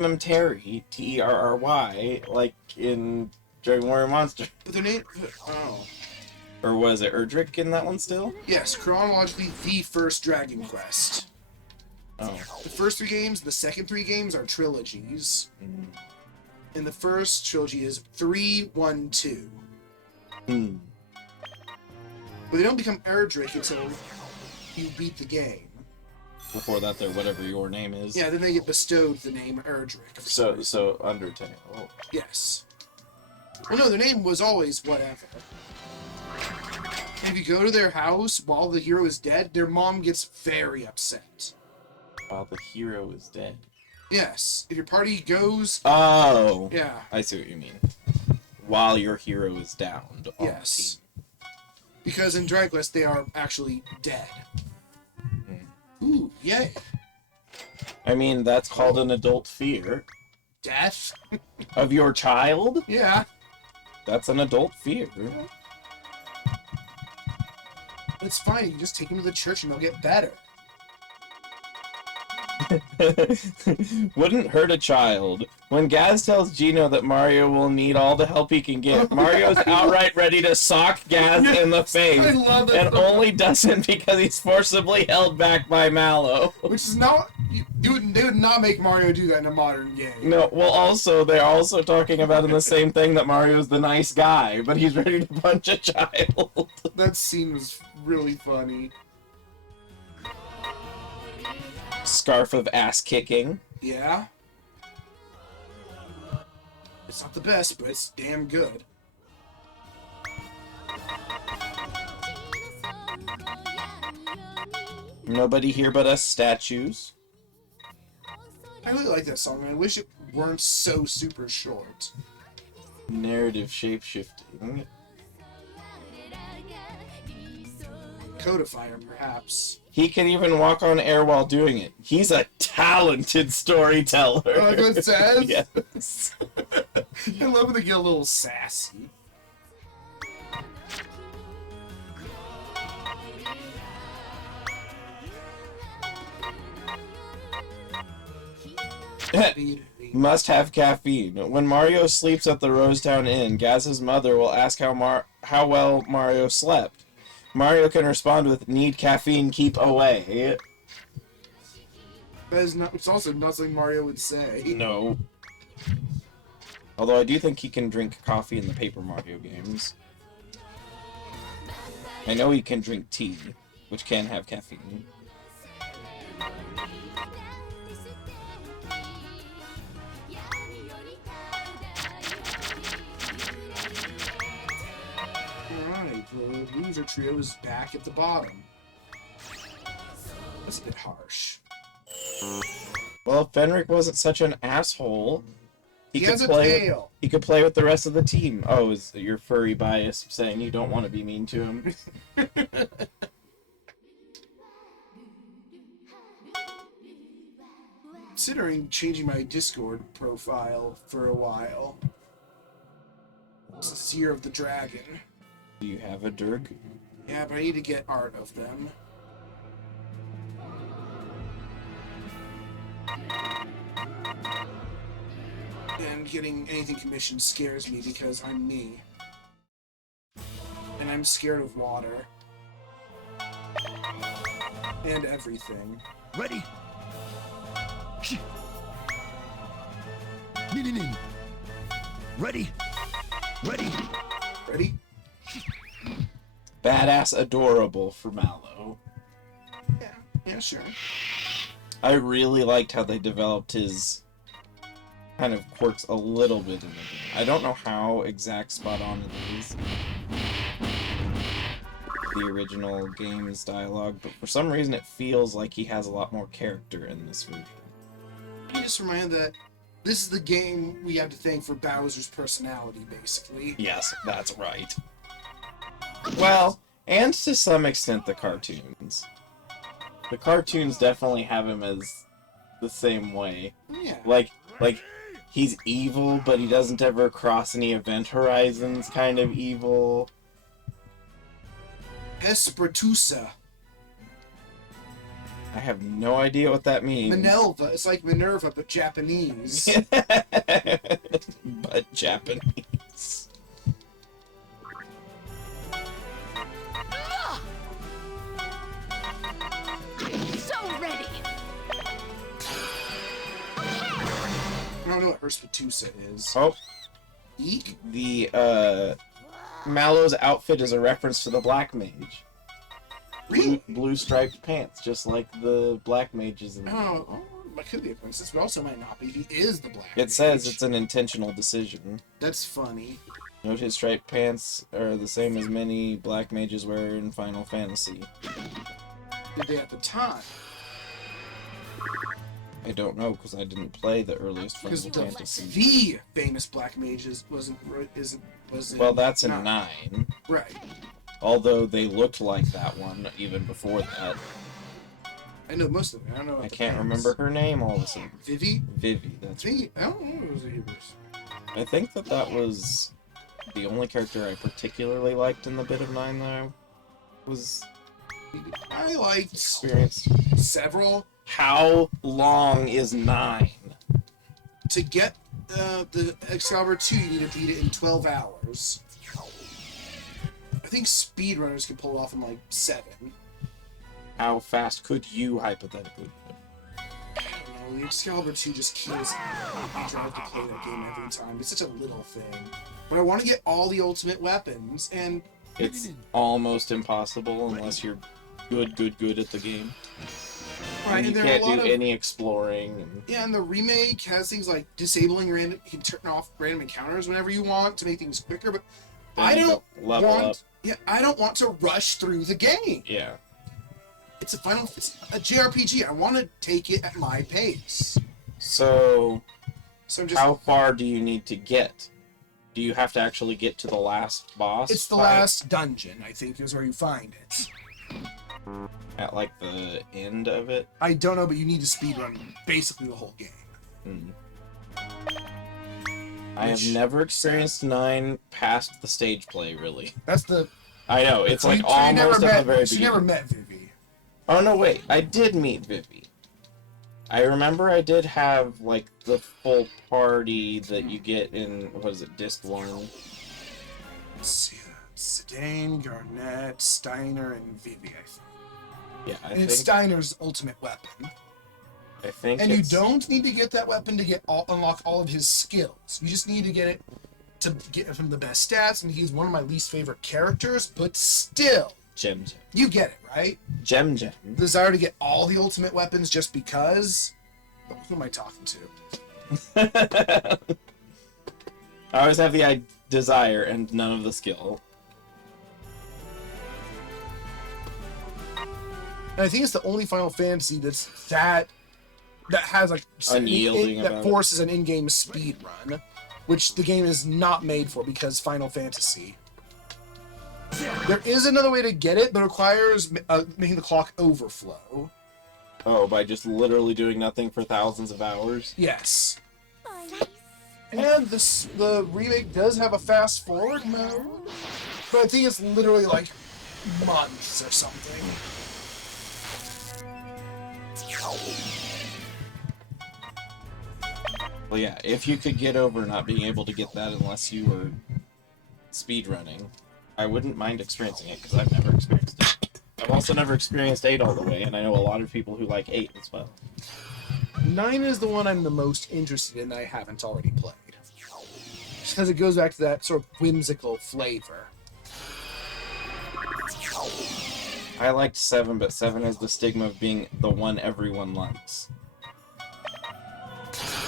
him Terry, Terry, like in Dragon Warrior Monster. But their name... Oh. Or was it Erdrick in that one still? Yes, chronologically the first Dragon Quest. Oh. The first 3 games, the second 3 games are trilogies. And the first trilogy is 3, 1, 2. Hmm. But they don't become Erdrick until you beat the game. Before that, they're whatever your name is. Yeah, then they get bestowed the name Erdrick. So Undertale. Oh. Yes. Well, no, their name was always whatever. And if you go to their house while the hero is dead, their mom gets very upset. While the hero is dead. Yes. If your party goes... Oh! Yeah. I see what you mean. While your hero is downed. Yes. Because in Dragon Quest, they are actually dead. Ooh, yay. I mean, that's called an adult fear. Death? Of your child? Yeah. That's an adult fear. It's fine, you just take them to the church and they'll get better. Wouldn't hurt a child. When Gaz tells Gino that Mario will need all the help he can get, Mario's outright ready to sock Gaz in the face. I love it. And only doesn't because he's forcibly held back by Mallow. Which is not... they would not make Mario do that in a modern game. No, well, also, they're also talking about in the same thing that Mario's the nice guy, but he's ready to punch a child. That scene was really funny. Scarf of ass kicking. Yeah. It's not the best, but it's damn good. Nobody here but us statues. I really like that song, and I wish it weren't so super short. Narrative shapeshifting. Codifier, perhaps. He can even walk on air while doing it. He's a talented storyteller. Oh, that's what it says? Yes. I love when they get a little sassy. Must have caffeine. When Mario sleeps at the Rosetown Inn, Gaz's mother will ask how well Mario slept. Mario can respond with, "Need caffeine, keep away." That is not, it's also not something Mario would say. No. Although I do think he can drink coffee in the Paper Mario games. I know he can drink tea, which can have caffeine. Alright, the loser trio is back at the bottom. That's a bit harsh. Well, if Fenric wasn't such an asshole, He has a tail. He could play with the rest of the team. Oh, is your furry bias saying you don't want to be mean to him? Considering changing my Discord profile for a while. It's the Year of the Dragon. Do you have a Durg? Yeah, but I need to get art of them. And getting anything commissioned scares me because I'm me. And I'm scared of water. And everything. Ready? Ready? Ready? Ready? Badass adorable for Mallow. Yeah, sure. I really liked how they developed his kind of quirks a little bit in the game. I don't know how exact spot on it is. The original game's dialogue, but for some reason it feels like he has a lot more character in this version. You just reminded that this is the game we have to thank for Bowser's personality, basically. Yes, that's right. Well, and to some extent the cartoons. The cartoons definitely have him as the same way. Yeah. Like he's evil, but he doesn't ever cross any event horizons kind of evil. Espertusa. I have no idea what that means. Minerva. It's like Minerva, but Japanese. But Japanese. So ready. I don't know what Urspatusa is. Oh, Eek? the Mallow's outfit is a reference to the Black Mage. Really? Blue striped pants, just like the Black Mages in the Oh, that could be a coincidence, but also might not be. He is the Black It says Mage. it's an intentional decision. That's funny. Note his striped pants are the same as many Black Mages wear in Final Fantasy. Did they at the time? I don't know, because I didn't play the earliest Final Because Fantasy. the famous Black Mages wasn't. Well, that's in 9. 9. Right. Although they looked like that one even before that. I know most of them. I don't know. About I the can't names. remember her name all of a sudden. Vivi? Vivi, that's right. Vivi? I don't know if it was a Hebrews. I think that was the only character I particularly liked in the bit of 9 that I was I liked experienced. several. How long is 9? To get the Excalibur 2, you need to beat it in 12 hours. I think speedrunners can pull it off in like 7. How fast could you hypothetically? I don't know, the Excalibur 2 just kills me. I drive to play that game every time. It's such a little thing. But I want to get all the ultimate weapons, and It's almost impossible unless you're good at the game. right, And you and there are can't a lot do of any exploring. And yeah, and the remake has things like disabling random. You can turn off random encounters whenever you want to make things quicker. But then I you don't level want. up. Yeah, I don't want to rush through the game. Yeah. It's a JRPG. I want to take it at my pace. So, So I'm just. how far do you need to get? Do you have to actually get to the last boss? It's the fight last dungeon, I think, is where you find it. at like the end of it? I don't know, but you need to speedrun basically the whole game. I have Which- never experienced 9 past the stage play, really. That's the. I know, it's like you never almost at met, the very so you beginning. never met Vivi. Oh no, wait, I did meet Vivi. I remember I did have like the full party that you get in, what is it, Disc 1? Let's see. Zidane, Garnett, Steiner, and Vivi, I think. Yeah, I And it's think, Steiner's ultimate weapon. I think And you it's, don't need to get that weapon to unlock all of his skills. You just need to get it to get him the best stats, and he's one of my least favorite characters, but still, Gem. you get it, right? Gem. Desire to get all the ultimate weapons just because. Who am I talking to? I always have the desire and none of the skill. And I think it's the only Final Fantasy that has like Unyielding that about forces an in-game speed run, which the game is not made for because Final Fantasy. There is another way to get it, but it requires making the clock overflow. Oh, by just literally doing nothing for thousands of hours? Yes. And the remake does have a fast forward mode, but I think it's literally like months or something. Well, yeah, if you could get over not being able to get that unless you were speedrunning, I wouldn't mind experiencing it, because I've never experienced it. I've also never experienced 8 all the way, and I know a lot of people who like 8 as well. 9 is the one I'm the most interested in that I haven't already played. Just because it goes back to that sort of whimsical flavor. I liked 7, but 7 has the stigma of being the one everyone likes.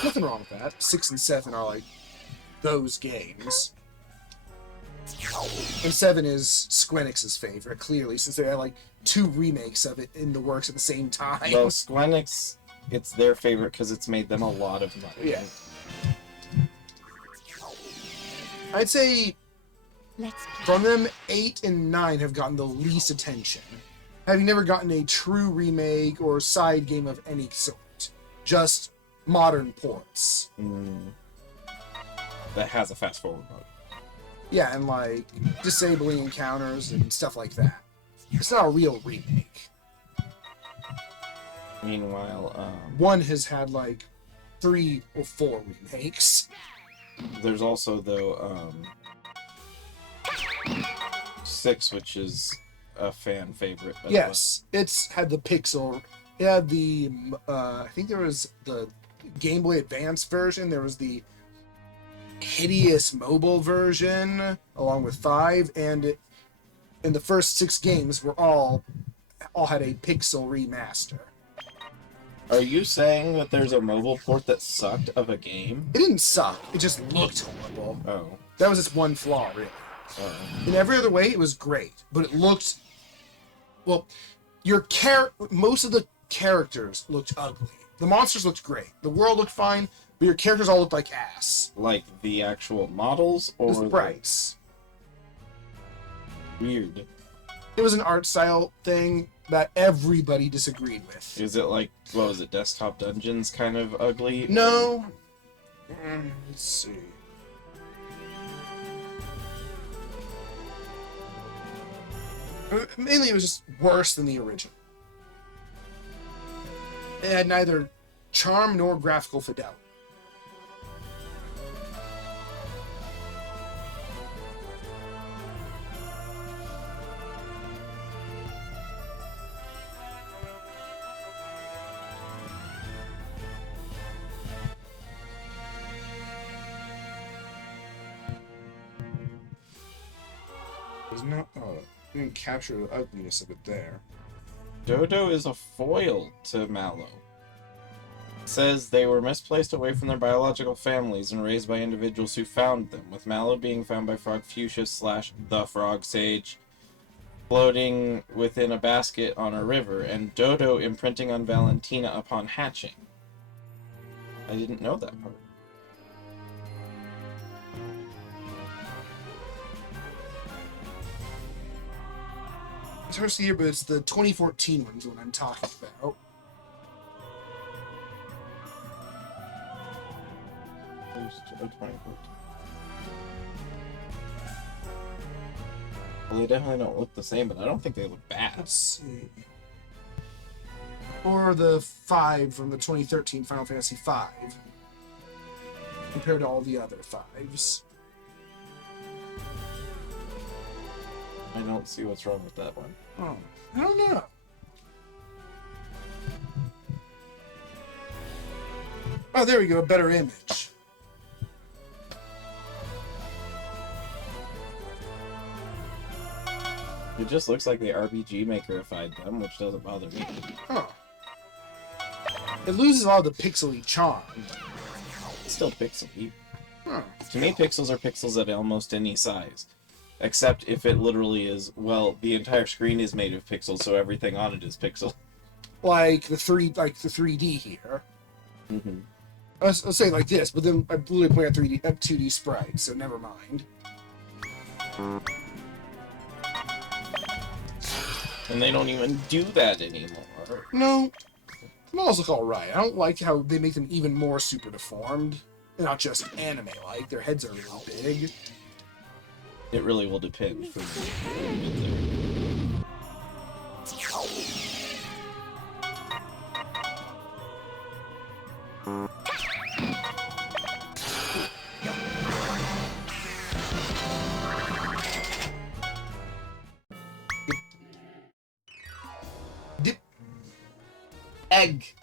Nothing wrong with that. 6 and 7 are like those games. And 7 is Squenix's favorite, clearly, since they had like 2 remakes of it in the works at the same time. Well, Squenix, it's their favorite because it's made them a lot of money. Yeah. I'd say Let's from them, 8 and 9 have gotten the least attention, having never gotten a true remake or side game of any sort. Just modern ports. That has a fast forward mode. Yeah, and like disabling encounters and stuff like that. It's not a real remake. Meanwhile, One has had like 3 or 4 remakes. there's also, though, 6, which is a fan favorite. as Yes, it's had the pixel. It had the I think there was the Game Boy Advance version. There was the hideous mobile version along with 5, and in the first 6 games were all had a pixel remaster. well. Are you saying that there's a mobile port that sucked of a game? It didn't suck. It just looked horrible. Oh. That was its one flaw, really. In every other way, it was great, but it looked. Well, most of the characters looked ugly. The monsters looked great. The world looked fine, but your characters all looked like ass. Like the actual models, It was or the price. weird? It was an art style thing that everybody disagreed with. Is it like, what was it, Desktop Dungeons kind of ugly? No. Let's see. Mainly, it was just worse than the original. It had neither charm nor graphical fidelity. It was not. Oh, didn't capture the ugliness of it there. Dodo is a foil to Mallow. It says they were misplaced away from their biological families and raised by individuals who found them, with Mallow being found by Frog Fuchsia / the Frog Sage, floating within a basket on a river, and Dodo imprinting on Valentina upon hatching. I didn't know that part. It's hard to see here, but it's the 2014 one's what I'm talking about. Well, they definitely don't look the same, but I don't think they look bad. Let's see. Or the 5 from the 2013 Final Fantasy V, compared to all the other 5s. I don't see what's wrong with that one. Oh, I don't know. Oh, there we go, a better image. It just looks like the RPG Makerified them, which doesn't bother me. Huh. It loses a lot of the pixely charm. It's still pixely. Huh. To me, pixels are pixels at almost any size. Except if it literally is, well, the entire screen is made of pixels, so everything on it is pixel. Like the 3D here. Mm-hmm. I'll say it like this, but then I literally play at 2D sprites, so never mind. And they don't even do that anymore. No, the models look alright. I don't like how they make them even more super deformed. They're not just anime-like, their heads are really big. It really will depend for me. Dip. Egg.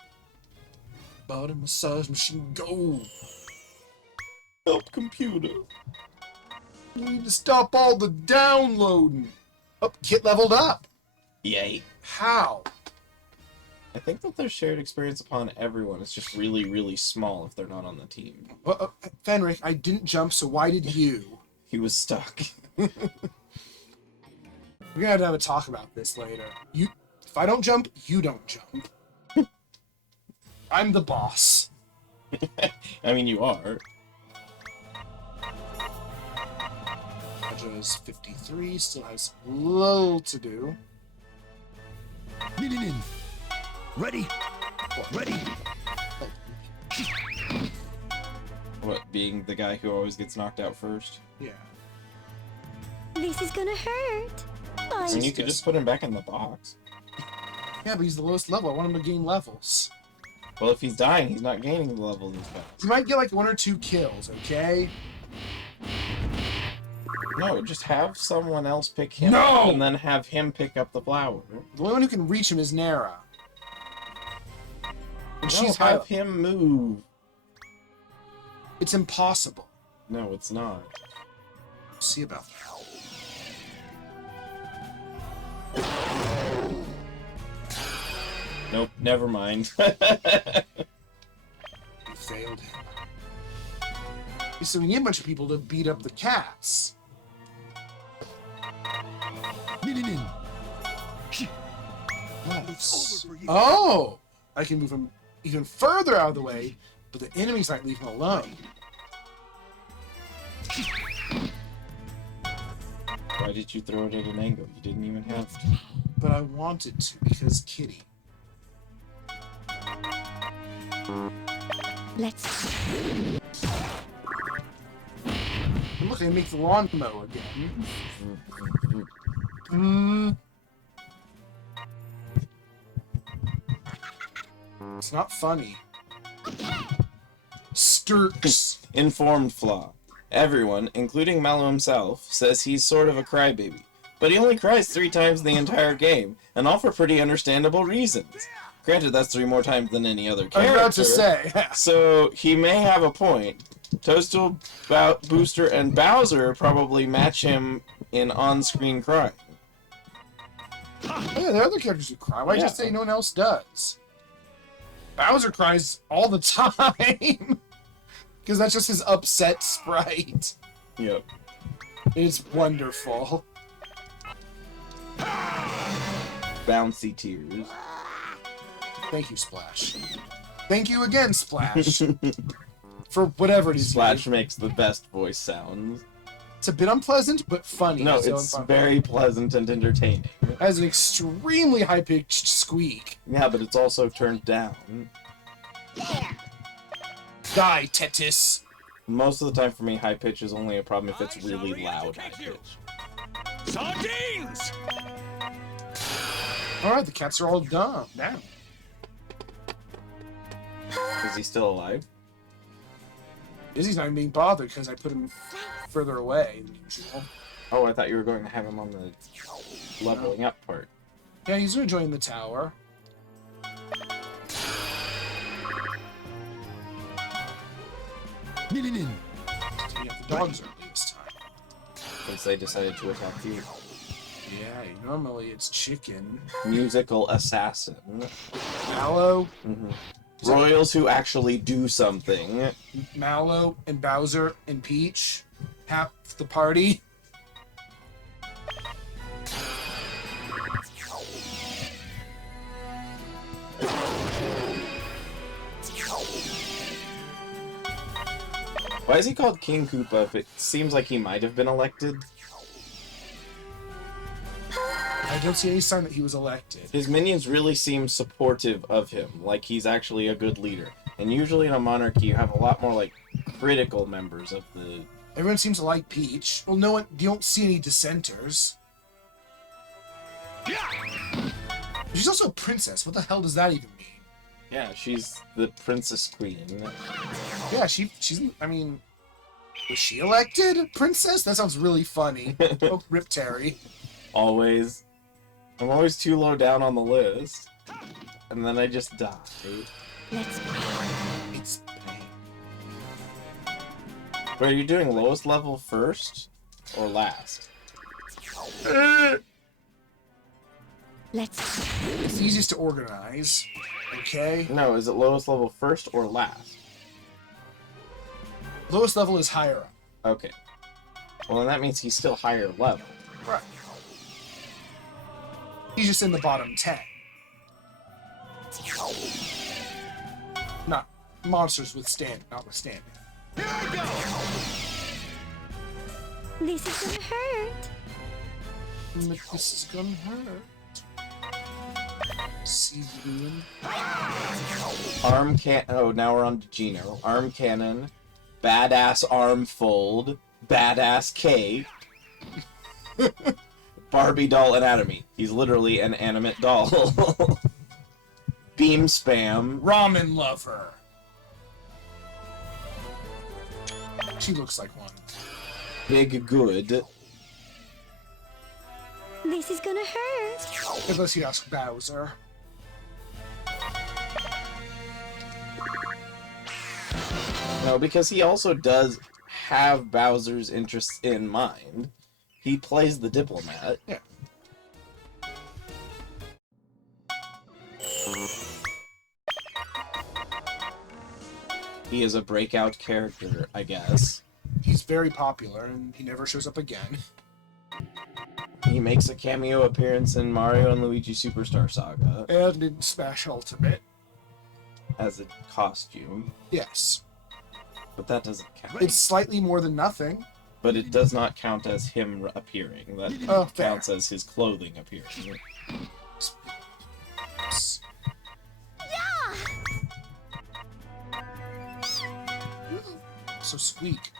Bought a massage machine, go. Help, computer. You need to stop all the downloading. Oh, kit leveled up. Yay. How? I think that there's shared experience upon everyone. It's just really, really small if they're not on the team. Fenric, I didn't jump, so why did you? He was stuck. We're gonna have to have a talk about this later. If I don't jump, you don't jump. I'm the boss. I mean, you are. Raja's 53, still has little to do. In. Ready? Ready? What, being the guy who always gets knocked out first? Yeah. This is gonna hurt. I mean, you could just put him back in the box. Yeah, but he's the lowest level. I want him to gain levels. Well, if he's dying, he's not gaining the levels as fast. He might get like 1 or 2 kills, okay? No, just have someone else pick him No! up and then have him pick up the flower. The only one who can reach him is Nara. And No, she's high. have him move. It's impossible. No, it's not. We'll see about that. Nope, never mind. We failed him. So we need a bunch of people to beat up the cats. Nice. Oh! I can move him even further out of the way, but the enemies might leave him alone. Why did you throw it at an angle? You didn't even have to. But I wanted to, because Kitty. Let's And look, they make the lawn mow again. It's not funny. Sturks. Informed flaw. Everyone, including Mallow himself, says he's sort of a crybaby. But he only cries 3 times in the entire game, and all for pretty understandable reasons. Granted, that's 3 more times than any other I was character. about to say. So, he may have a point. Toadstool, Booster, and Bowser probably match him in on-screen crying. Oh, yeah, there are other characters who cry. Why just say no one else does? Bowser cries all the time. Because that's just his upset sprite. Yep. It's wonderful. Bouncy tears. Thank you, Splash. Thank you again, Splash. For whatever it is. Splash makes the best voice sounds. It's a bit unpleasant, but funny. No, So it's very pleasant and entertaining. It has an extremely high-pitched squeak. Yeah, but it's also turned down. Die, Tetis. Most of the time for me, high pitch is only a problem if it's really loud high pitch. Sardines! Alright, the cats are all done. Down. Is he still alive? Izzy's not even being bothered because I put him further away than usual. Oh, I thought you were going to have him on the leveling up part. Yeah, he's gonna join the tower. Taking out the dogs early this time. Since they decided to attack you. Yeah, normally it's chicken. Musical assassin. Mallow, Royals who actually do something. Mallow, and Bowser, and Peach. Half the party. Why is he called King Koopa if it seems like he might have been elected? I don't see any sign that he was elected. His minions really seem supportive of him, like he's actually a good leader. And usually in a monarchy, you have a lot more, like, critical members of the... Everyone seems to like Peach. Well, no one. You don't see any dissenters. She's also a princess. What the hell does that even mean? Yeah, she's the princess queen. Yeah, she's. I mean, was she elected princess? That sounds really funny. Oh, Rip Terry. Always. I'm always too low down on the list. And then I just die. let's It's pain. Wait, are you doing lowest level first? Or last? let's It's easiest to organize. Okay. No, is it lowest level first or last? Lowest level is higher up. Okay. Well, then that means he's still higher level. Right. He's just in the bottom 10. Not monsters notwithstanding. Here I go! This is gonna hurt. This is gonna hurt. Sea Ruin. Arm can. Oh, now we're on to Gino. Arm cannon. Badass arm fold. Badass cape. Barbie doll anatomy. He's literally an animate doll. Beam spam. Ramen lover. She looks like one. Big good. This is gonna hurt. Unless you ask Bowser. No, because he also does have Bowser's interests in mind. He plays the diplomat. Yeah. He is a breakout character, I guess. He's very popular, and he never shows up again. He makes a cameo appearance in Mario and Luigi Superstar Saga And in Smash Ultimate. as a costume, Yes. but that doesn't count. It's slightly more than nothing. But it does not count as him appearing. That Oh, fair. counts as his clothing appearing. So squeak.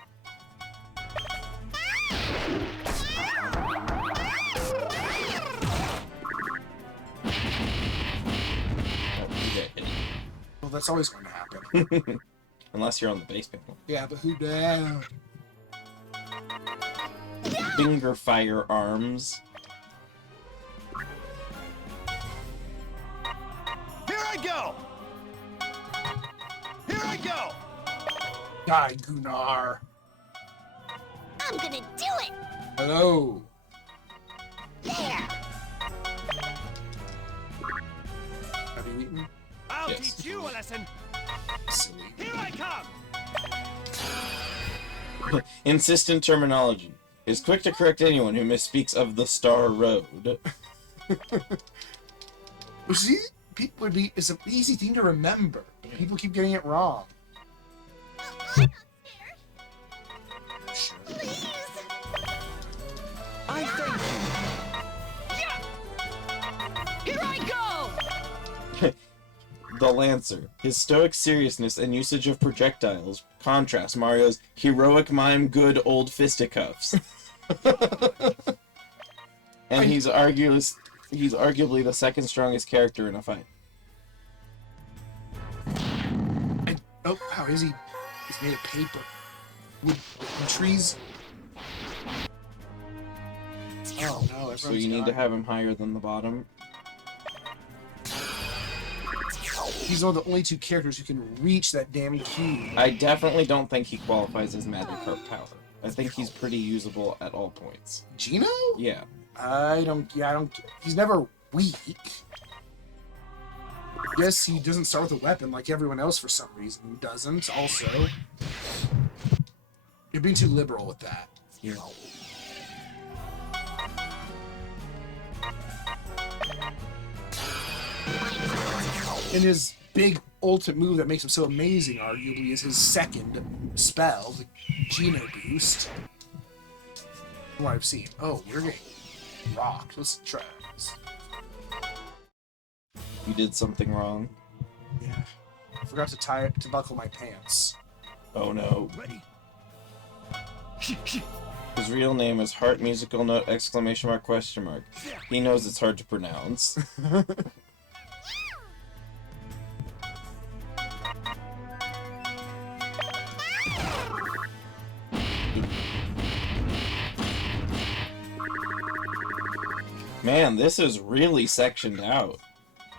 Oh, you get hit. Well, that's always going to happen. Unless you're on the base panel. Yeah, but who down? Finger firearms. Here I go! Here I go! Die, Gunnar. I'm gonna do it. Hello. There. Have you eaten? I'll Yes. teach you a lesson. Silly. Here I come! Insistent terminology. Is quick to correct anyone who misspeaks of the Star Road. Which is people would be is an easy thing to remember. But people keep getting it wrong. I'm not scared. Sure. Please. I thank you. Here I go. The Lancer. His stoic seriousness and usage of projectiles contrast Mario's heroic mime good old fisticuffs. And he's arguably the second strongest character in a fight. Oh, how is he? He's made of paper. Wood and trees. Oh no, So you need to have him higher than the bottom. He's one of the only two characters who can reach that damn cube. I definitely don't think he qualifies as Magikarp power. I think he's pretty usable at all points. Gino? Yeah. I don't. He's never weak. Yes, he doesn't start with a weapon like everyone else for some reason. He doesn't. Also, you're being too liberal with that. Yeah. And his big ultimate move that makes him so amazing, arguably, is his second spell, the Geno boost. From what I've seen. Oh, we're getting rocked. Let's try this. You did something wrong. Yeah. I forgot to buckle my pants. Oh no. Ready? His real name is Heart Musical Note exclamation mark question mark. He knows it's hard to pronounce. Man, this is really sectioned out.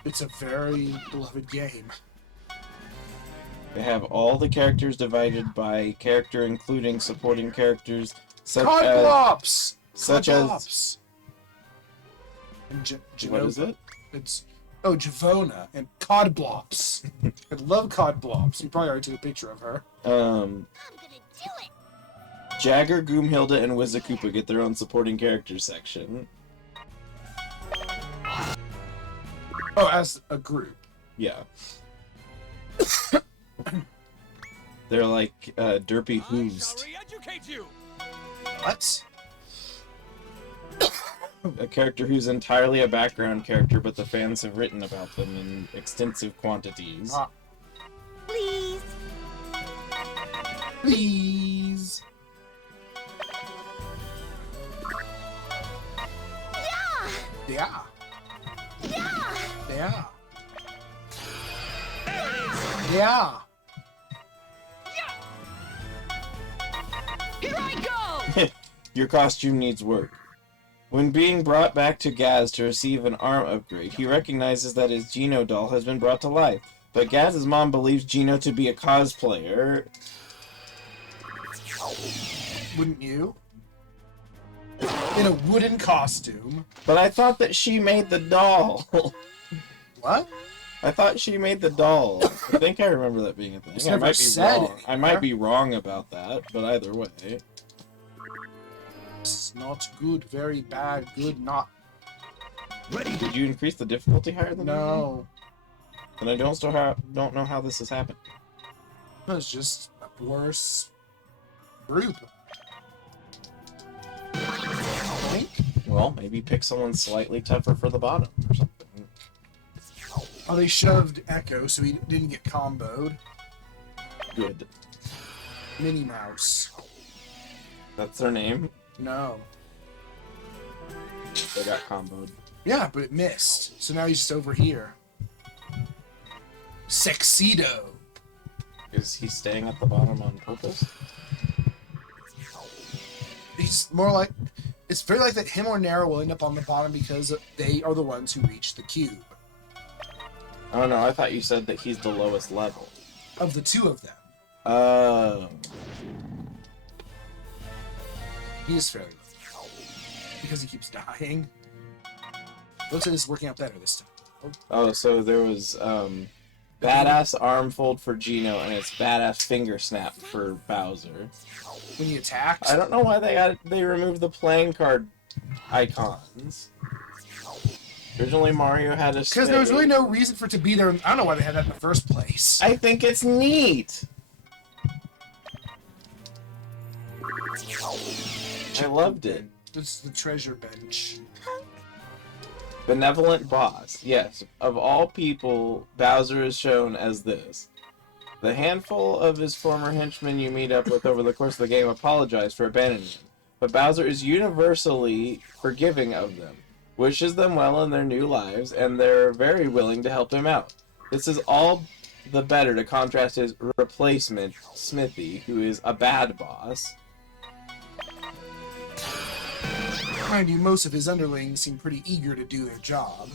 It's a very beloved game. They have all the characters divided by character, including supporting characters such Cod as Blops! such Cod as Blops. And what is it? It's Javona and Cod Blops. I love Cod Blops. You probably already took a picture of her. I'm gonna do it. Jagger, Goomhilda, and Wizakoopa get their own supporting characters section. Oh, as a group. Yeah. They're like derpy I hooves. shall re-educate you. What? A character who's entirely a background character, but the fans have written about them in extensive quantities. Ah, Please. please. Yeah. Yeah. Yeah. Yeah. Yeah. Here I go! Your costume needs work. When being brought back to Gaz to receive an arm upgrade, he recognizes that his Gino doll has been brought to life. But Gaz's mom believes Gino to be a cosplayer. Wouldn't you? In a wooden costume. But I thought that she made the doll. What? I thought she made the doll. I think I remember that being a thing. It's I never might be said wrong. it. I might be wrong about that, but either way. It's not good, very bad, good, not. Did you increase the difficulty higher than No. Then I don't know how this has happened. It's just a worse group. Think? Well, maybe pick someone slightly tougher for the bottom or something. Oh, they shoved Echo so he didn't get comboed. Good. Minnie Mouse. That's their name. No. They got comboed. Yeah, but it missed. So now he's just over here. Sexido. Is he staying at the bottom on purpose? He's more like... It's very like that him or Nara will end up on the bottom because they are the ones who reach the cube. Oh no, I thought you said that he's the lowest level. Of the two of them. Oh. He is fairly low. Because he keeps dying. Looks like it's working out better this time. Oh, so there was badass arm fold for Gino and it's badass finger snap for Bowser. When he attacks. I don't know why they removed the playing card icons. Originally Mario had a Because there was really no reason for it to be there. I don't know why they had that in the first place. I think it's neat. I loved it. It's the treasure bench. Benevolent boss. Yes, of all people, Bowser is shown as this. The handful of his former henchmen you meet up with over the course of the game apologize for abandoning him, but Bowser is universally forgiving of them, wishes them well in their new lives, and they're very willing to help him out. This is all the better to contrast his replacement, Smithy, who is a bad boss. Mind you, most of his underlings seem pretty eager to do their job.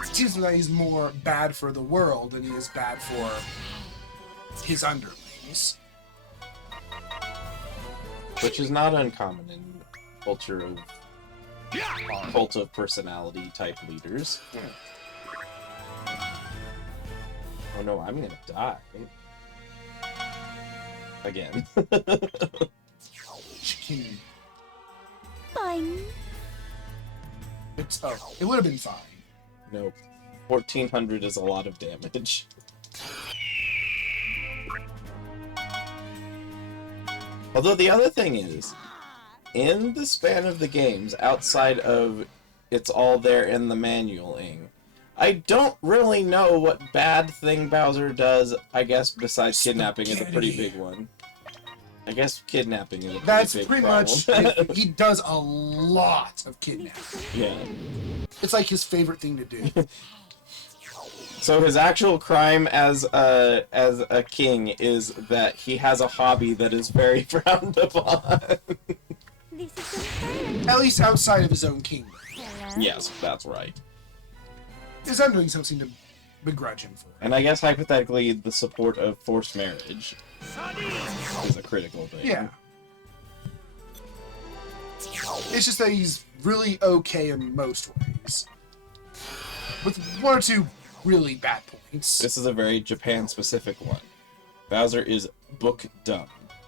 It seems like he's more bad for the world than he is bad for his underlings. Which is not uncommon in culture of cult of personality type leaders. Oh no, I'm gonna die. Again. Chicken. Fine. It's, oh, it would have been fine. Nope. 1400 is a lot of damage. Although the other thing is, in the span of the games, outside of it's all there in the manualing, I don't really know what bad thing Bowser does, I guess, besides kidnapping is a pretty big one. I guess kidnapping is a pretty That's big pretty problem. much... he does a lot of kidnapping. Yeah. It's like his favorite thing to do. So his actual crime as a king is that he has a hobby that is very frowned upon. This is so fun. At least outside of his own kingdom. Hello? Yes, that's right. His underlings don't seem to begrudge him for it. And I guess hypothetically the support of forced marriage Sonny! is a critical thing. Yeah. It's just that he's really okay in most ways. With one or two really bad points. This is a very Japan-specific one. Bowser is book dumb.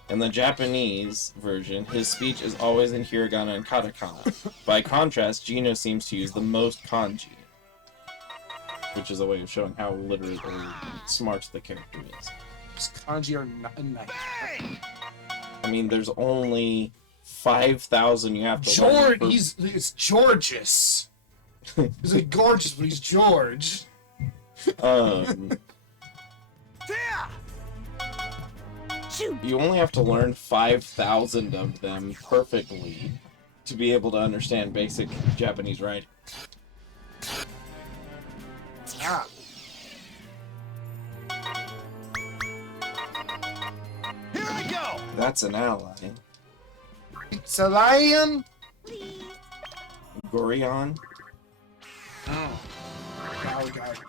In the Japanese version, his speech is always in hiragana and katakana. By contrast, Gino seems to use the most kanji, which is a way of showing how literate or smart the character is. Because kanji are not a nightmare. I mean, there's only 5,000 you have to learn. George, for- it's Georges. He's like gorgeous, but he's George. Shoot. You only have to learn 5,000 of them perfectly to be able to understand basic Japanese writing. That's an ally. It's a lion. Please. Gorion. Oh. Now we got